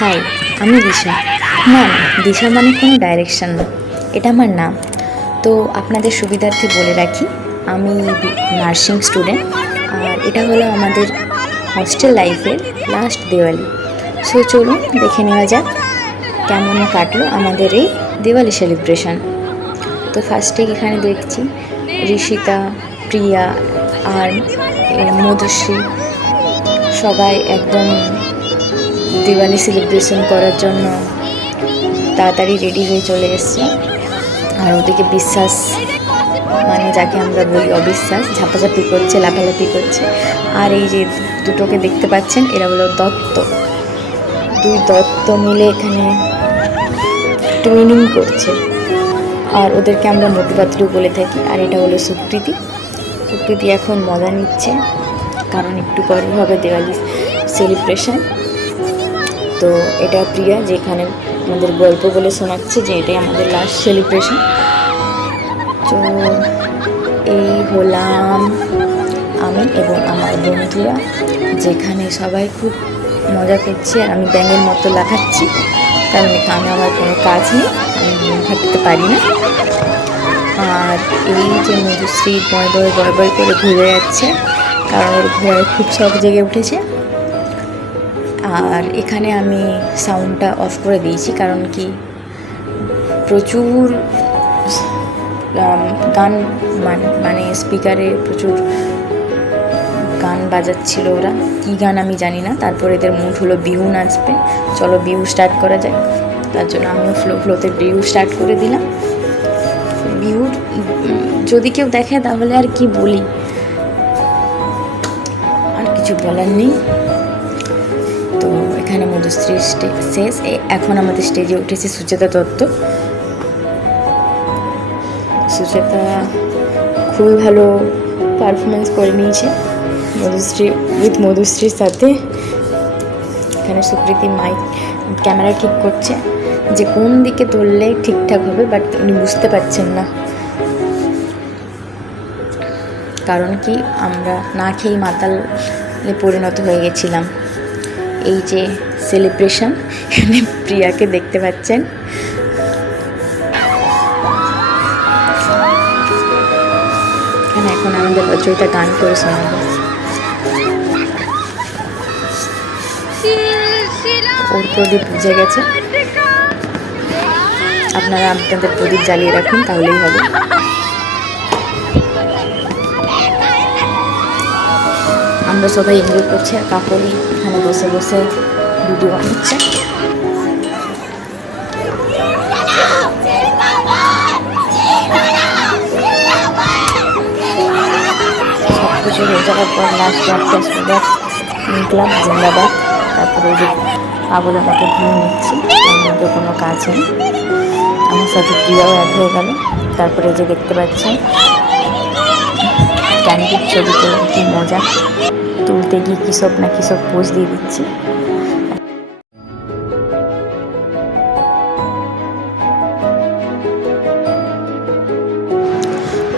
High, আমি দিশা। না না, দিশা মানে কোনো ডাইরেকশান না, এটা আমার নাম। তো আপনাদের সুবিধার্থে বলে রাখি, আমি নার্সিং স্টুডেন্ট, আর এটা হলো আমাদের হস্টেল লাইফের লাস্ট দিওয়ালি। সো চলুন দেখে নেওয়া যাক কেমন কাটলো আমাদের এই দিওয়ালি সেলিব্রেশন। তো ফার্স্টে এখানে দেখছি ঋষিতা, প্রিয়া আর মধুশ্রী সবাই একদম দিওয়ালি সেলিব্রেশন করার জন্য তাড়াতাড়ি রেডি হয়ে চলে এসছে। আর ওদিকে বিশ্বাস, মানে যাকে আমরা বলি অবিশ্বাস, ঝাপাঝাপি করছে, লাফালাফি করছে। আর এই যে দুটোকে দেখতে পাচ্ছেন, এরা হলো দত্ত। দুই দত্ত মিলে এখানে টুইনিং করছে, আর ওদেরকে আমরা মোটু পাতলু বলে থাকি। আর এটা হলো সুকৃতি। সুকৃতি এখন মজা নিচ্ছে, কারণ একটু পরে হবে দিওয়ালি সেলিব্রেশন। তো এটা প্রিয়া, যেখানে আমাদের গল্প বলে শোনাচ্ছে যে এটাই আমাদের লাস্ট সেলিব্রেশন। তো এই হলাম আমি এবং আমার বন্ধুরা, যেখানে সবাই খুব মজা করছে। আর আমি ব্যাঙের মতো লাফাচ্ছি, কারণ এখানে আমার কোনো কাজ নেই, আমি ঘুম থাকতে পারি না। আর এই যে মধুশ্রী বয় বয় করে ঘুরে যাচ্ছে, কারণ ওর ঘোরায় খুব শখ জেগে উঠেছে। আর এখানে আমি সাউন্ডটা অফ করে দিয়েছি, কারণ কি প্রচুর গান, মানে স্পিকারে প্রচুর গান বাজাচ্ছিল ওরা। কী গান আমি জানি না। তারপর এদের মুড হলো বিহু নাচবে, চলো বিহু স্টার্ট করা যাক। তার জন্য আমিও ফ্লোতে বিহু স্টার্ট করে দিলাম। বিহুর যদি কেউ দেখে তাহলে আর কি বলি, আর কিছু বলার নেই। তো এখানে মধুশ্রীর শেষ। এখন আমাদের স্টেজে উঠেছে সুচেতা দত্ত। সুচেতা খুবই ভালো পারফরমেন্স করে নিয়েছে মধুশ্রীর সাথে। এখানে সুকৃতি মাইক ক্যামেরা ঠিক করছে যে কোন দিকে তুললে ঠিকঠাক হবে, বাট উনি বুঝতে পারছেন না, কারণ কি আমরা না খেয়েই মাতালে পরিণত হয়ে গেছিলাম। এই যে সেলিব্রেশন, এখানে প্রিয়াকে দেখতে পাচ্ছেন। এখানে এখন আমাদের রচয়িতা গান করে শোনাবো। ওর প্রদীপ বুঝে গেছে, আপনারা আপনাদের প্রদীপ জ্বালিয়ে রাখুন, তাহলেই হবে। আমরা সবাই এনজয় করছি, আর কাকলি এখানে বসে বসে ভিডিও বানাচ্ছে। সব কিছু হয়ে যাওয়ার পর লাস্টে একটা সুন্দর নিকলাম জিন্দাবাদ। তারপরে ওই যে পাগলের মতো ঘুরে নিচ্ছি, তার মধ্যে কোনো কাজ নেই। আমার সাথে প্রিয়াও এক হয়ে গেল। তারপরে যে দেখতে পাচ্ছেন ক্যান্ডিড ছবি তোলা, কি মজা! তুলতে গিয়ে কিসব না কিসব পোজ দিয়ে দিচ্ছি।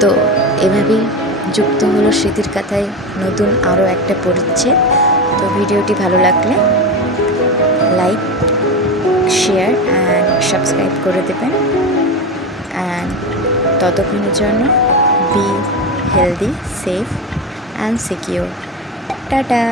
তো এভাবেই যুক্ত হলো স্মৃতির কাথায় নতুন আরও একটা পরিচ্ছেদ। তো ভিডিওটি ভালো লাগলে লাইক, শেয়ার অ্যান্ড সাবস্ক্রাইব করে দেবেন। অ্যান্ড ততক্ষণের জন্য be healthy, safe and secure. Tata.